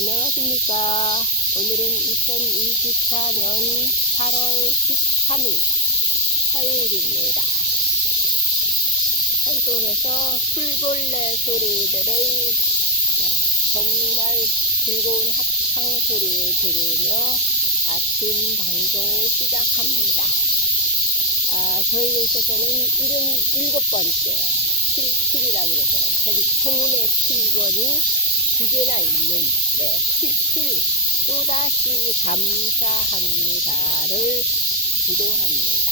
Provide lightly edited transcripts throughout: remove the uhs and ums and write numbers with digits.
안녕하십니까. 오늘은 2024년 8월 13일 화요일입니다. 산속에서 풀벌레 소리들의 정말 즐거운 합창 소리를 들으며 아침 방송을 시작합니다. 저희에 있어서는 77번째 77이라 그러죠. 행운의 7번이 두 개나 있는 77 또다시 감사합니다를 기도합니다.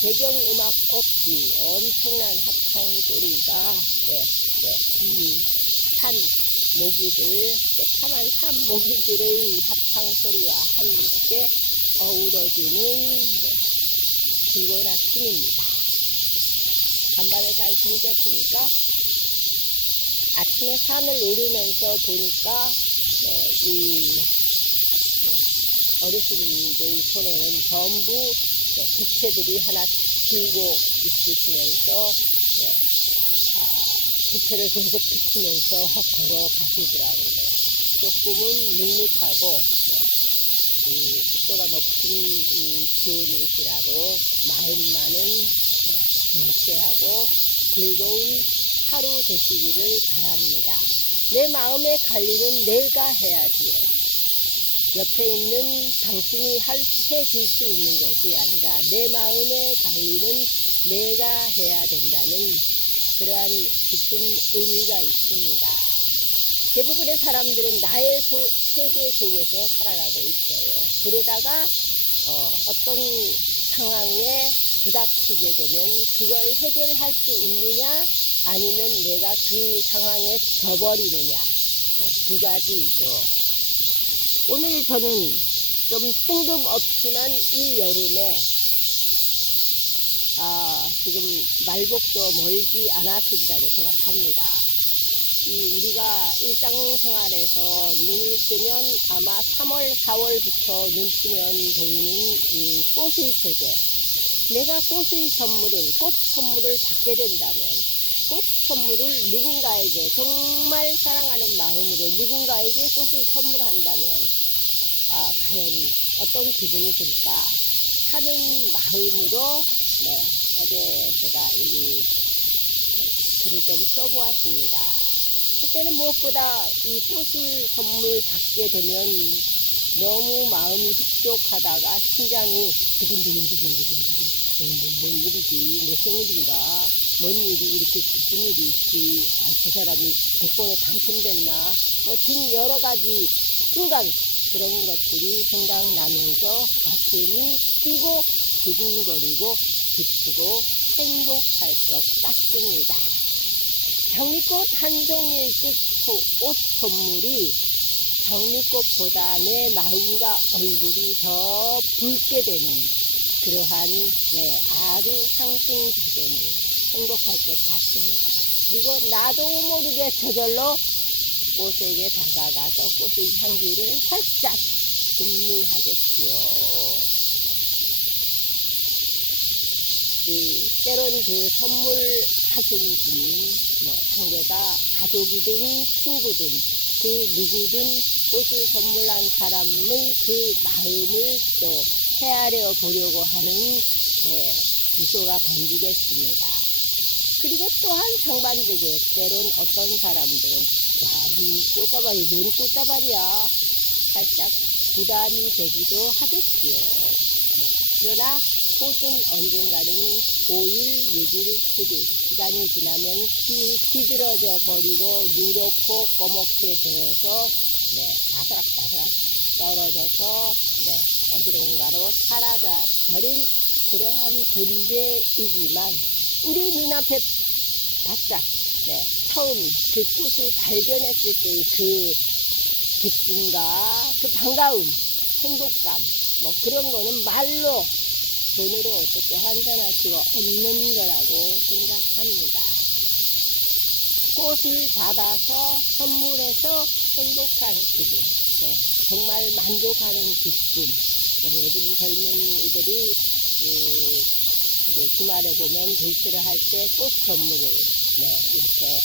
배경음악 없이 엄청난 합창 소리가 이 산 모기들, 새카만 산 모기들의 합창 소리와 함께 어우러지는 즐거운 아침입니다. 간밤에 잘 주무셨습니까? 아침에 산을 오르면서 보니까 이 어르신들 손에는 전부 부채들이 하나씩 들고 있으시면서 부채를 계속 비치면서 걸어가시더라고요. 조금은 눅눅하고 이 습도가 높은 이 기온일지라도 마음만은 경쾌하고 즐거운 하루 되시기를 바랍니다. 내 마음의 관리는 내가 해야지요. 옆에 있는 당신이 해줄 수 있는 것이 아니라 내 마음의 관리는 내가 해야 된다는 그러한 깊은 의미가 있습니다. 대부분의 사람들은 나의 세계 속에서 살아가고 있어요. 그러다가 어떤 상황에 부닥치게 되면 그걸 해결할 수 있느냐 아니면 내가 그 상황에 져버리느냐, 두 가지이죠. 오늘 저는 좀 뜬금없지만 이 여름에 지금 말복도 멀지 않았으리라고 생각합니다. 우리가 일상생활에서 눈을 뜨면 아마 3월, 4월부터 눈 뜨면 보이는 이 꽃의 세계. 내가 꽃 선물을 받게 된다면, 꽃 선물을 누군가에게, 정말 사랑하는 마음으로 누군가에게 꽃을 선물한다면, 과연 어떤 기분이 들까 하는 마음으로, 어제 제가 이 글을 좀 써보았습니다. 첫째는 무엇보다 이 꽃을 선물 받게 되면 너무 마음이 흡족하다가 심장이 두근두근 뭔 일이지, 내 생일인가, 뭔 일이 이렇게 기쁜 일이 있지, 저 사람이 복권에 당첨됐나, 등 여러 가지 순간 그런 것들이 생각나면서 가슴이 뛰고 두근거리고 기쁘고 행복할 것 같습니다. 장미꽃 한 송이의 꽃 선물이 장미꽃보다 내 마음과 얼굴이 더 붉게 되는 그러한 아주 상승작용이 행복할 것 같습니다. 그리고 나도 모르게 저절로 꽃에게 다가가서 꽃의 향기를 살짝 음미하겠지요. 때론 그 선물하신 분, 상대가 가족이든 친구든 그 누구든 꽃을 선물한 사람의 그 마음을 또 헤아려 보려고 하는 미소가 번지겠습니다. 그리고 또한 상반되게 때론 어떤 사람들은 이 꽃다발이 웬 꽃다발이야 살짝 부담이 되기도 하겠지요. 그러나 꽃은 언젠가는 5일, 6일, 7일 시간이 지나면 시들어져 버리고 누렇고 꺼먹게 되어서 바스락바스락 떨어져서 어디론가로 사라져 버릴 그러한 존재이지만 우리 눈앞에 바짝 처음 그 꽃을 발견했을 때의 그 기쁨과 그 반가움, 행복감 그런 거는 말로 돈으로 어떻게 환산할 수가 없는 거라고 생각합니다. 꽃을 받아서 선물해서 행복한 기분, 정말 만족하는 기쁨. 요즘 젊은이들이 이제 주말에 보면 데이트를 할 때 꽃 선물을 이렇게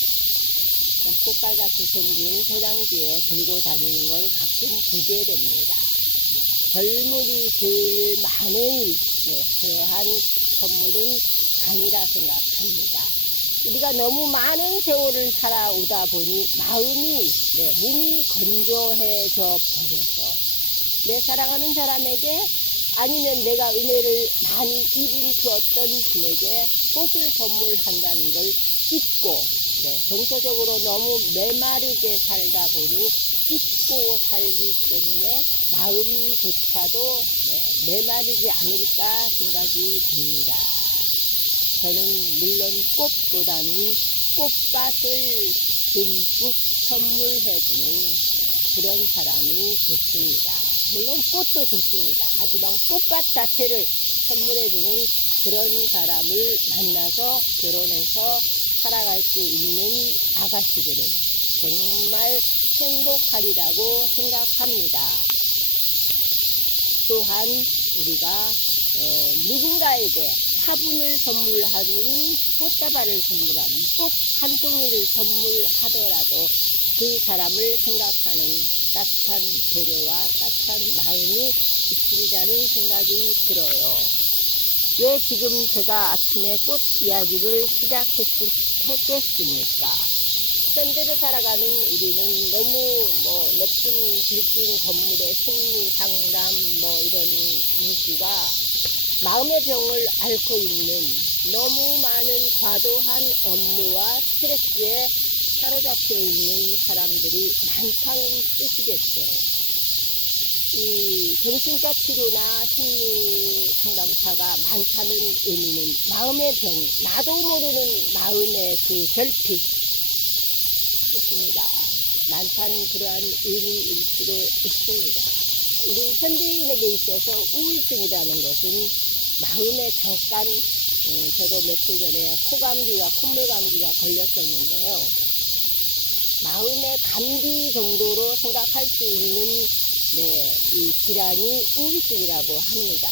꽃갈같이 생긴 포장지에 들고 다니는 걸 가끔 보게 됩니다. 젊은이 들 많은 그러한 선물은 아니라 생각합니다. 우리가 너무 많은 세월을 살아오다 보니 몸이 건조해져 버려서 내 사랑하는 사람에게 아니면 내가 은혜를 많이 입은 그 어떤 분에게 꽃을 선물한다는 걸 잊고 정서적으로 너무 메마르게 살다 보니 잊고 살기 때문에 마음조차도 메마르지 않을까 생각이 듭니다. 저는 물론 꽃보다는 꽃밭을 듬뿍 선물해주는 그런 사람이 좋습니다. 물론 꽃도 좋습니다. 하지만 꽃밭 자체를 선물해주는 그런 사람을 만나서 결혼해서 살아갈 수 있는 아가씨들은 정말 행복하리라고 생각합니다. 또한 우리가 누군가에게 화분을 선물하는 꽃다발을 선물하는 꽃 한 송이를 선물하더라도 그 사람을 생각하는 따뜻한 배려와 따뜻한 마음이 있으리라는 생각이 들어요. 왜 지금 제가 아침에 꽃 이야기를 시작했겠습니까? 현대를 살아가는 우리는 너무 높은 빌딩 건물의 심리 상담 이런 문구가 마음의 병을 앓고 있는 너무 많은 과도한 업무와 스트레스에 사로잡혀 있는 사람들이 많다는 뜻이겠죠. 이 정신과 치료나 심리 상담사가 많다는 의미는 마음의 병, 나도 모르는 마음의 그 결핍 있습니다. 많다는 그러한 의미일 수도 있습니다. 우리 현대인에게 있어서 우울증이라는 것은 마음에 잠깐 저도 며칠 전에 콧물 감기가 걸렸었는데요. 마음의 감기 정도로 생각할 수 있는 이 질환이 우울증이라고 합니다.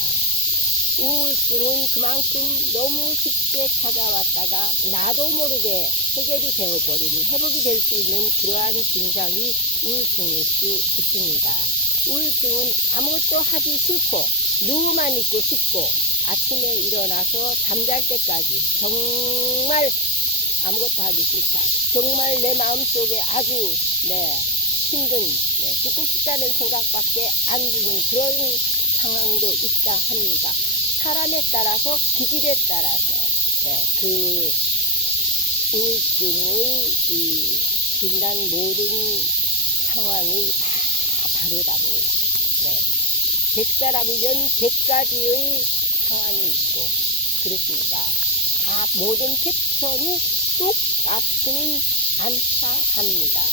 우울증은 그만큼 너무 쉽게 찾아왔다가 나도 모르게 해결이 되어버리는, 회복이 될 수 있는 그러한 증상이 우울증일 수 있습니다. 우울증은 아무것도 하기 싫고 누워만 있고 싶고 아침에 일어나서 잠잘 때까지 정말 아무것도 하기 싫다. 정말 내 마음속에 아주 힘든 죽고 싶다는 생각밖에 안 드는 그런 상황도 있다 합니다. 사람에 따라서 기질에 따라서 그 우울증의 이 진단 모든 상황이 다 다르답니다. 100사람이면 100가지의 상황이 있고 그렇습니다. 다 모든 패턴이 똑같지는 않다 합니다.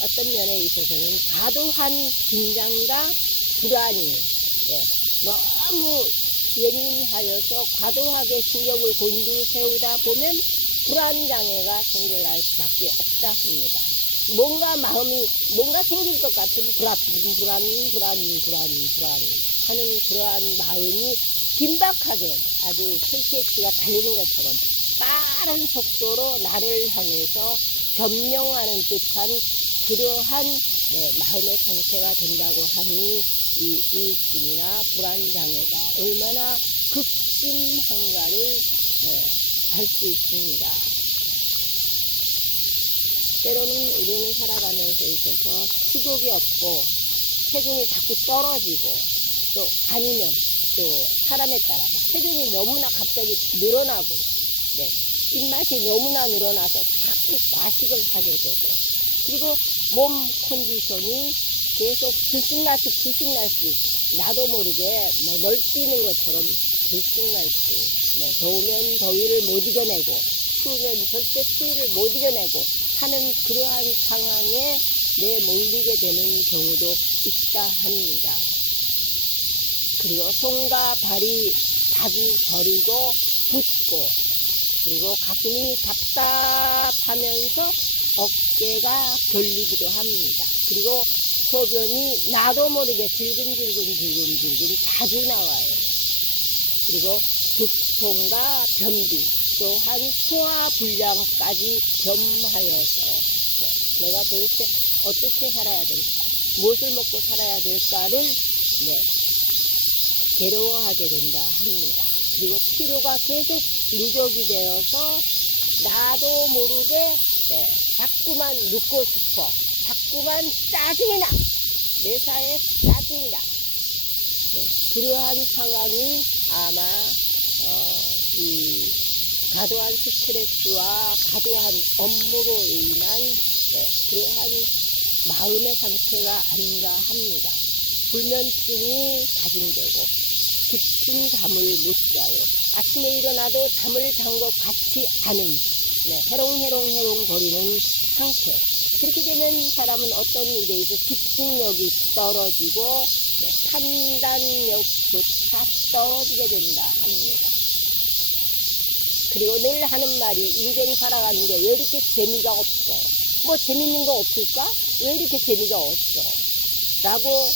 어떤 면에 있어서는 과도한 긴장과 불안이 너무 예민하여서 과도하게 신경을 곤두세우다 보면 불안장애가 생겨날 수밖에 없다 합니다. 뭔가 생길 것 같은 불안 하는 그러한 마음이 긴박하게 아주 KTX가 달리는 것처럼 빠른 속도로 나를 향해서 점령하는 듯한 그러한 마음의 상태가 된다고 하니 이 우울증이나 불안장애가 얼마나 극심한가를 알 수 있습니다. 때로는 우리는 살아가면서 있어서 식욕이 없고 체중이 자꾸 떨어지고 또 아니면 또 사람에 따라서 체중이 너무나 갑자기 늘어나고 입맛이 너무나 늘어나서 자꾸 과식을 하게 되고 그리고 몸 컨디션이 계속 들쑥날쑥 나도 모르게 널뛰는 것처럼 들쑥날쑥 더우면 더위를 못 이겨내고 추우면 절대 추위를 못 이겨내고 하는 그러한 상황에 내몰리게 되는 경우도 있다 합니다. 그리고 손과 발이 자주 저리고 붓고 그리고 가슴이 답답하면서 어깨가 결리기도 합니다. 그리고 소변이 나도 모르게 질금 자주 나와요. 그리고 두통과 변비 또한 소화불량까지 겸하여서 내가 도대체 어떻게 살아야 될까, 무엇을 먹고 살아야 될까를 괴로워하게 된다 합니다. 그리고 피로가 계속 누적이 되어서 나도 모르게 자꾸만 눕고 싶어, 자꾸만 짜증이 나, 매사에 짜증이 나. 그러한 상황이 아마 이 과도한 스트레스와 과도한 업무로 인한 그러한 마음의 상태가 아닌가 합니다. 불면증이 자진되고 깊은 잠을 못 자요. 아침에 일어나도 잠을 잔 것 같지 않은 해롱해롱 거리는 상태. 그렇게 되면 사람은 어떤 일에 있어 집중력이 떨어지고 판단력조차 떨어지게 된다 합니다. 그리고 늘 하는 말이, 인생 살아가는데 왜 이렇게 재미가 없어? 뭐 재밌는 거 없을까? 왜 이렇게 재미가 없어? 라고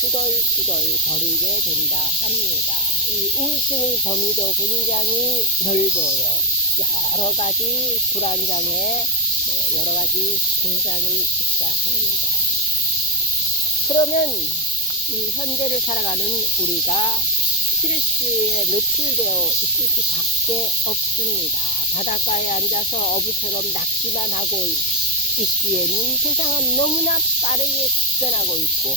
투덜투덜 거리게 된다 합니다. 이 우울증의 범위도 굉장히 넓어요. 여러 가지 불안장애, 여러 가지 증상이 있다 합니다. 그러면 이 현재를 살아가는 우리가 스트레스에 노출되어 있을 수밖에 없습니다. 바닷가에 앉아서 어부처럼 낚시만 하고 있기에는 세상은 너무나 빠르게 급변하고 있고,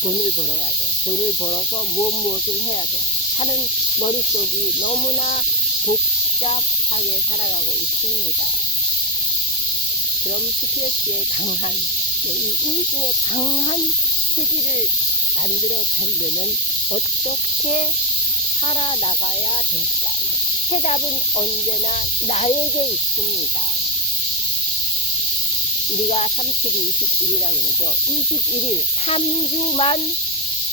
돈을 벌어야 돼, 돈을 벌어서 무엇을 해야 돼 하는 머릿속이 너무나 복잡하게 살아가고 있습니다. 그럼 스트레스의 강한, 이 우울증의 강한 체질을 만들어 가려면 어떻게 살아나가야 될까요? 해답은 언제나 나에게 있습니다. 우리가 372 21이라고 그러죠. 21일 3주만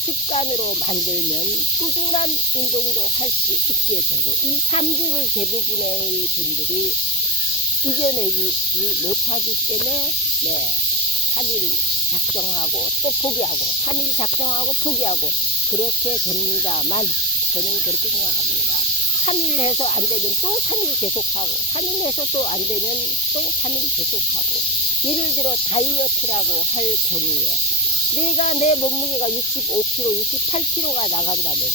습관으로 만들면 꾸준한 운동도 할 수 있게 되고, 이 3주를 대부분의 분들이 이겨내지 못하기 때문에 3일 작정하고 또 포기하고, 3일 작정하고 포기하고 그렇게 됩니다만, 저는 그렇게 생각합니다. 3일 해서 안 되면 또 3일 계속하고, 3일 해서 또 안 되면 또 3일 계속하고. 예를 들어 다이어트라고 할 경우에 내 몸무게가 65kg, 68kg가 나간다면,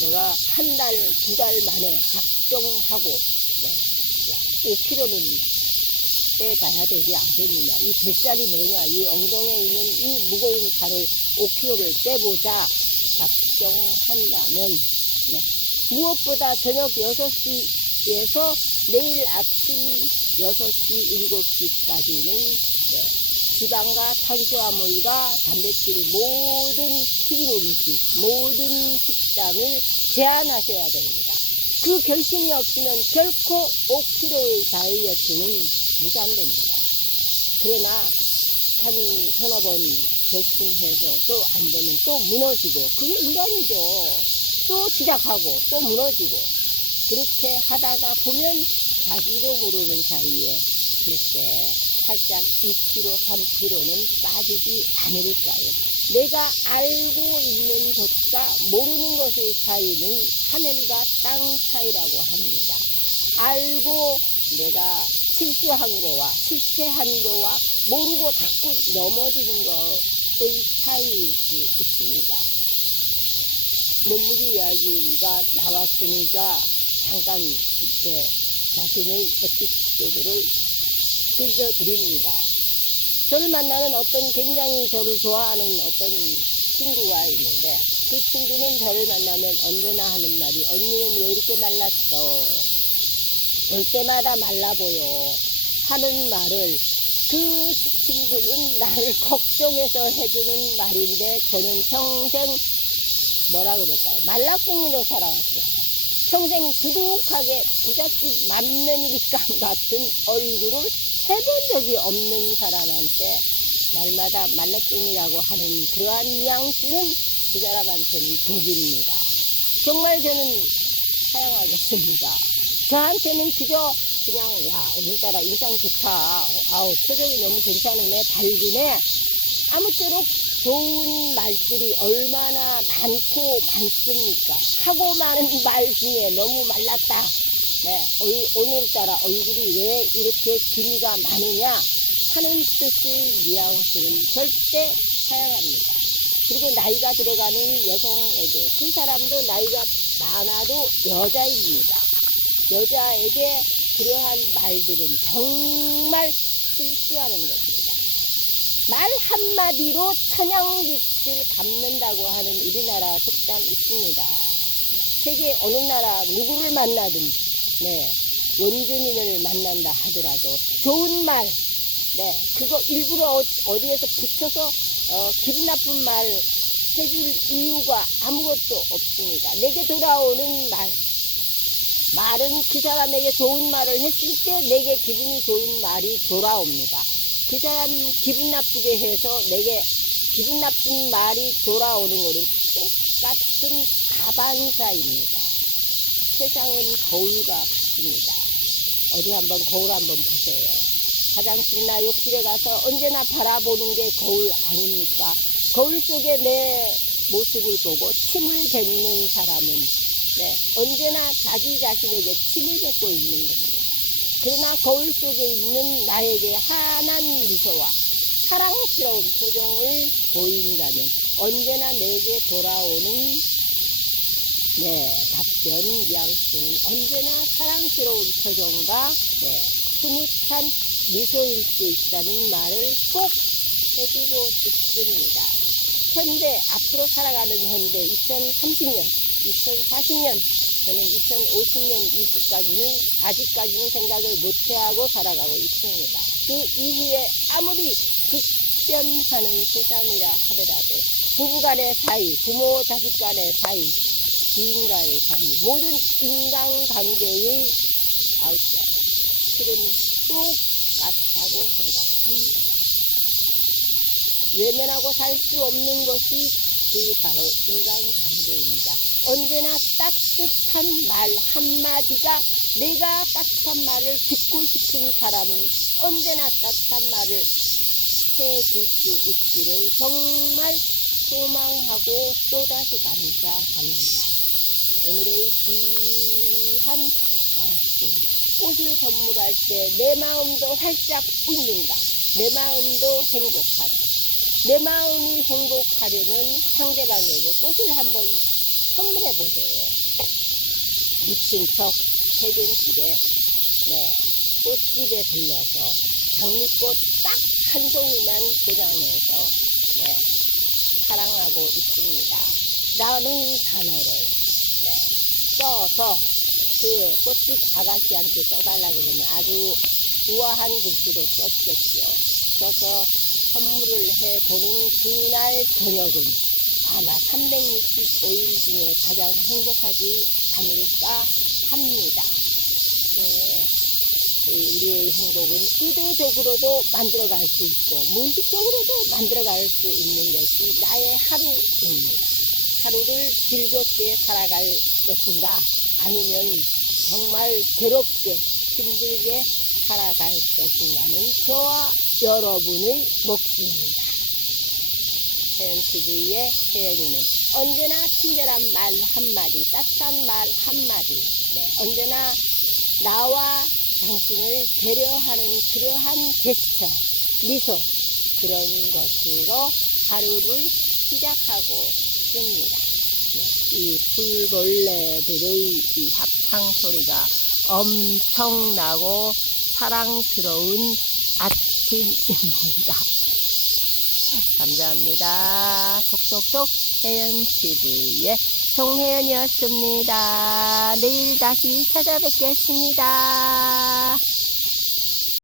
내가 한 달, 두 달 만에 작정하고 5kg는 빼봐야 되지 않겠느냐. 이 뱃살이 뭐냐, 이 엉덩이에 있는 이 무거운 살을 5kg를 빼보자 작정한다면, 무엇보다 저녁 6시에서 내일 아침 6시, 7시까지는 지방과 탄수화물과 단백질, 모든 튀긴 음식, 모든 식단을 제한하셔야 됩니다. 그 결심이 없으면 결코 5kg의 다이어트는 무산됩니다. 그러나 한 서너 번 결심해서 또 안 되면 또 무너지고, 그게 인간이죠. 또 시작하고 또 무너지고, 그렇게 하다가 보면 자기도 모르는 사이에 글쎄 살짝 2kg, 3kg는 빠지지 않을까요? 내가 알고 있는 것과 모르는 것의 차이는 하늘과 땅 차이라고 합니다. 알고 내가 실수한 거와 실패한 거와 모르고 자꾸 넘어지는 것의 차이일 수 있습니다. 몸무게 이야기가 나왔으니까 잠깐 자신의 에피소드를 들려드립니다. 저를 만나는 어떤 굉장히 저를 좋아하는 어떤 친구가 있는데, 그 친구는 저를 만나면 언제나 하는 말이, 언니는 왜 이렇게 말랐어? 올 때마다 말라 보여. 하는 말을, 그 친구는 나를 걱정해서 해주는 말인데, 저는 평생 뭐라 그럴까요? 말라꿍이로 살아왔어요. 평생 두둑하게 부잣집 맏며느리감 같은 얼굴을 해본 적이 없는 사람한테 날마다 말라뚱이라고 하는 그러한 뉘앙스는 그 사람한테는 독입니다. 정말 저는 사양하겠습니다. 저한테는 그저 그냥 오늘따라 인상 좋다, 표정이 너무 괜찮으네, 밝으네, 아무쪼록 좋은 말들이 얼마나 많고 많습니까? 하고 많은 말 중에 너무 말랐다, 네, 오늘따라 얼굴이 왜 이렇게 기미가 많으냐 하는 뜻의 뉘앙스는 절대 사양합니다. 그리고 나이가 들어가는 여성에게, 그 사람도 나이가 많아도 여자입니다. 여자에게 그러한 말들은 정말 실수하는 겁니다. 말 한마디로 천양빛을 갚는다고 하는 우리나라 속담 있습니다. 세계 어느 나라 누구를 만나든 원주민을 만난다 하더라도 좋은 말, 그거 일부러 어디에서 붙여서 기분 나쁜 말 해줄 이유가 아무것도 없습니다. 내게 돌아오는 말은 그 사람에게 좋은 말을 했을 때 내게 기분이 좋은 말이 돌아옵니다. 그 사람 기분 나쁘게 해서 내게 기분 나쁜 말이 돌아오는 것은 똑같은 다반사입니다. 세상은 거울과 같습니다. 어디 한번 거울 한번 보세요. 화장실이나 욕실에 가서 언제나 바라보는 게 거울 아닙니까? 거울 속에 내 모습을 보고 침을 뱉는 사람은 언제나 자기 자신에게 침을 뱉고 있는 겁니다. 그러나 거울 속에 있는 나에게 환한 미소와 사랑스러운 표정을 보인다면 언제나 내게 돌아오는 답변 뉘앙스는 언제나 사랑스러운 표정과 흐뭇한 미소일 수 있다는 말을 꼭 해주고 싶습니다. 앞으로 살아가는 현대 2030년, 2040년, 저는 2050년 이후까지는 아직까지는 생각을 못해하고 살아가고 있습니다. 그 이후에 아무리 급변하는 세상이라 하더라도 부부간의 사이, 부모 자식 간의 사이, 지인과의 사이, 모든 인간관계의 아웃라인 틀은 똑같다고 생각합니다. 외면하고 살 수 없는 것이 바로 인간관계입니다. 언제나 따뜻한 말 한마디가, 내가 따뜻한 말을 듣고 싶은 사람은 언제나 따뜻한 말을 해줄 수 있기를 정말 소망하고 또다시 감사합니다. 오늘의 귀한 말씀, 꽃을 선물할 때 내 마음도 활짝 웃는다. 내 마음도 행복하다. 내 마음이 행복하려면 상대방에게 꽃을 한번 선물해 보세요. 미친 척 퇴근길에 꽃집에 들러서 장미꽃 딱 한 송이만 포장해서 사랑하고 있습니다. 라는 단어를 써서 그 꽃집 아가씨한테 써달라 그러면 아주 우아한 글씨로 썼겠죠. 써서 선물을 해보는 그날 저녁은 아마 365일 중에 가장 행복하지 않을까 합니다. 우리의 행복은 의도적으로도 만들어갈 수 있고 무의식적으로도 만들어갈 수 있는 것이 나의 하루입니다. 하루를 즐겁게 살아갈 것인가, 아니면 정말 괴롭게 힘들게 살아갈 것인가는 저와 여러분의 몫입니다. 혜연TV의 혜연이는 언제나 친절한 말 한마디, 따뜻한 말 한마디, 언제나 나와 당신을 배려하는 그러한 제스처, 미소, 그런 것으로 하루를 시작하고 있습니다. 이 풀벌레들의 이 합창 소리가 엄청나고 사랑스러운 아침입니다. 감사합니다. 톡톡톡 혜연TV의 송혜연이었습니다. 내일 다시 찾아뵙겠습니다.